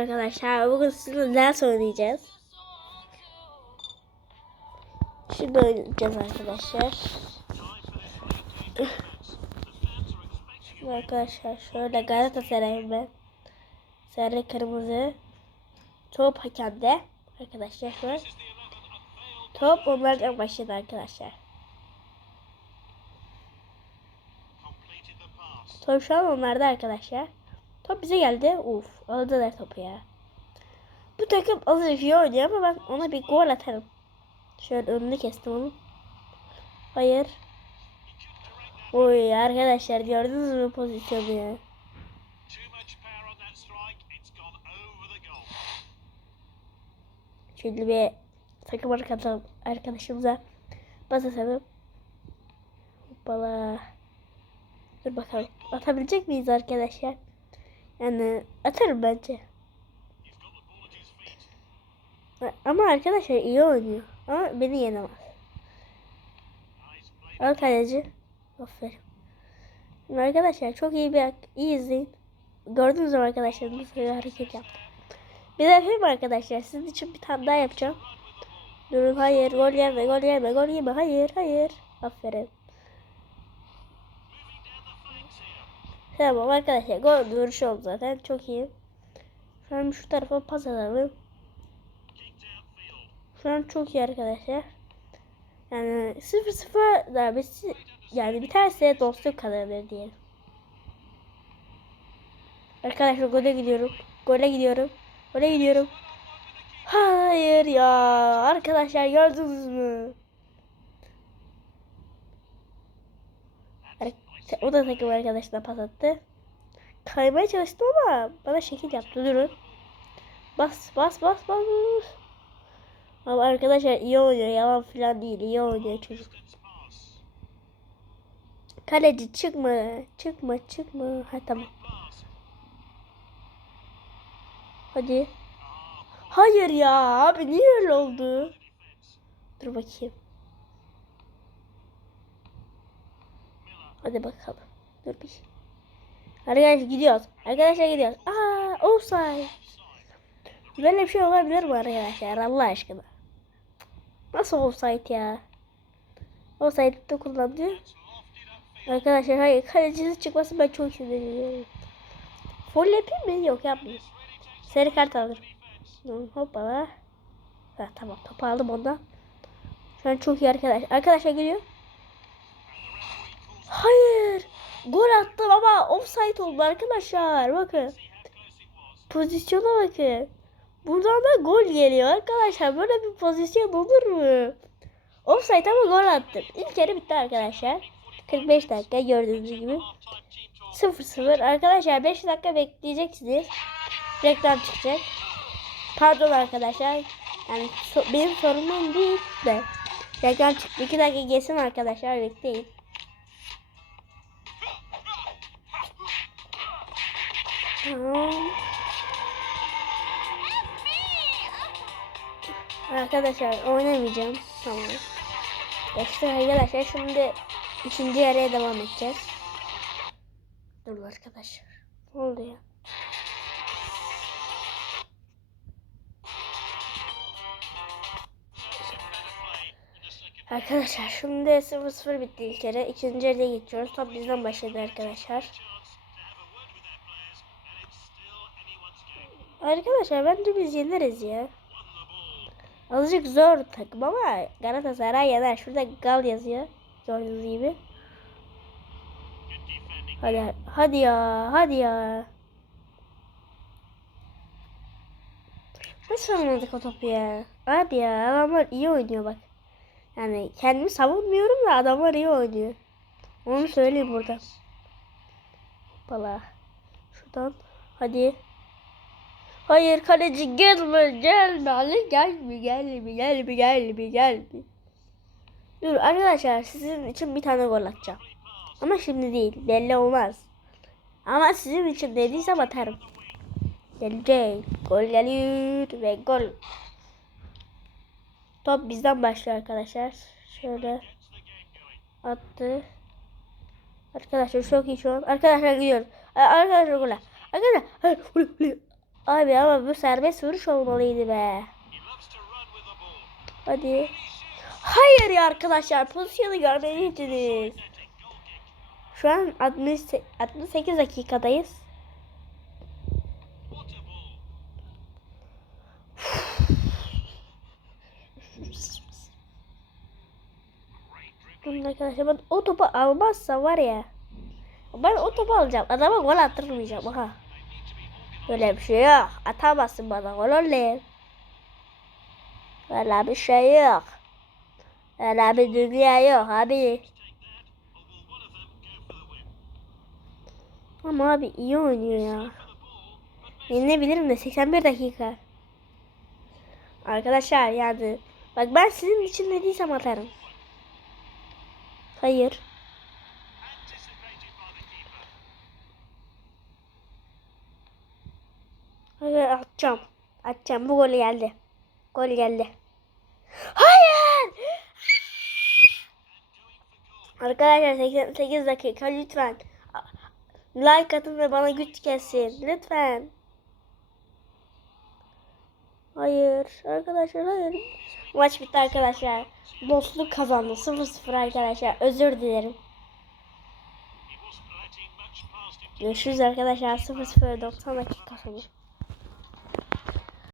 arkadaşlar. Bugün sizinle ders oynayacağız. Şimdi oynayacağız arkadaşlar. Arkadaşlar şöyle Galatasaray'ım ben. Sarı kırmızı. Top hakemde. Arkadaşlar şu an. Top onlardan başladı arkadaşlar. Top şu an onlarda arkadaşlar. Top bize geldi. Uf aldılar topu ya. Bu takım azıcık iyi oynuyor ama ben ona bir gol atarım. Şöyle önünü kestim onu. Hayır. Oy arkadaşlar gördünüz mü pozisyonu ya? Şimdi bir takım arkadaşım, arkadaşımıza bas atalım. Hoppala. Dur bakalım. Atabilecek miyiz arkadaşlar? Yani atarım bence. Ama arkadaşlar iyi oynuyor. Ama beni yenemez. Al kaleci. Aferin. Arkadaşlar çok iyi bir iyi izleyin. Gördünüz mü arkadaşlar nasıl bir hareket yaptım. Bir de yapayım arkadaşlar. Sizin için bir tane daha yapacağım. Durun hayır gol yeme gol yeme gol yeme hayır hayır. Aferin. Tamam arkadaşlar gol oldu zaten çok iyi. Şu an şu tarafa pas atalım. Şu an çok iyi arkadaşlar. Yani 0-0 darbesi yani biterse dostluk kazanır diyelim. Arkadaşlar gole gidiyorum. Gole gidiyorum. Gole gidiyorum. Hayır ya. Arkadaşlar gördünüz mü? O da takım arkadaşına pas attı. Kaymaya çalıştım ama bana şekil yaptı. Durun. Bas bas bas bas. Ama arkadaşlar iyi oynuyor. Yalan falan değil. İyi oynuyor çocuk. Kaleci çıkma. Çıkma çıkma. Ha tamam. Hadi. Hayır ya abi niye öyle oldu? Dur bakayım. Hadi bakalım. Dur bir. Arkadaşlar gidiyoruz. Arkadaşlar gidiyoruz. Aa offside. Böyle bir şey olabilir mi arkadaşlar Allah aşkına? Nasıl offside ya? Offside'de kullandı. Arkadaşlar hayır kalecisi çıkması ben çok sinirleniyorum. Foul yapayım mı? Yok yapmayayım. Sarı kart alırım. Hoppala. Ha, tamam topu aldım ondan. Şu an çok iyi arkadaş. Arkadaşlar geliyor. Hayır. Gol attım ama offside oldu arkadaşlar. Bakın. Pozisyona bakın. Buradan da gol geliyor arkadaşlar. Böyle bir pozisyon olur mu? Offside ama gol attım. İlk yarı bitti arkadaşlar. 45 dakika gördüğünüz gibi. 0-0. Arkadaşlar 5 dakika bekleyeceksiniz. Reklam çıkacak. Pardon arkadaşlar. Yani so benim sorunum değil de. Reklam çıktı. 2 dakika geçsin arkadaşlar. Bekleyin. Arkadaşlar oynamayacağım. Tamam. İşte arkadaşlar şimdi ikinci yarıya devam edeceğiz. Dur arkadaşlar. Ne oldu ya? Arkadaşlar şimdi 0-0 bitti ilk kere. İkinci yarıya geçiyoruz. Top bizden başladı arkadaşlar. Arkadaşlar bence biz yeneriz ya. Azıcık zor takım ama Galatasaray yener. Şurada Gal yazıyor. Gördüğünüz gibi. Hadi hadi ya hadi ya. Nasıl oynadık o topu ya? Abi ya adamlar iyi oynuyor bak. Yani kendimi savunmuyorum da adamlar iyi oynuyor. Onu söyleyeyim burada. Hoppala. Şuradan. Hadi. Hayır kaleci gelme gelme Ali gelme gelme gelme gelme gelme. Dur arkadaşlar sizin için bir tane gol atacağım. Ama şimdi değil belli olmaz. Ama sizin için dediysem atarım. Gelecek. Gol geliyor ve gol. Top bizden başlıyor arkadaşlar. Şöyle attı. Arkadaşlar çok iyi şu an. Arkadaşlar gidiyoruz. Arkadaşlar gol. Arkadaşlar. Abi ama bu serbest vuruş olmalıydı be. Hadi. Hayır ya arkadaşlar pozisyonu görmeliydiniz. Şu an 60 68 dakikadayız. Arkadaşlar ben o topu almazsa var ya. Ben o topu alacağım. Adama gol attırmayacağım. Aha. Böyle bir şey yok. Atamazsın bana gol oğlum. Öyle bir şey yok. Öyle bir dünya yok abi. Ama abi iyi oynuyor ya. Yenilebilirim de 81 dakika. Arkadaşlar yani bak ben sizin için ne diysem atarım. Hayır. Atacağım. Atacağım. Bu gol geldi. Gol geldi. Hayır! Arkadaşlar 88 dakika lütfen. Like atın ve bana güç gelsin. Lütfen. Hayır. Arkadaşlar hayır. Maç bitti arkadaşlar. Dostluk kazandı. 0-0 arkadaşlar. Özür dilerim. Görüşürüz arkadaşlar. 0-0 90 dakika sonra.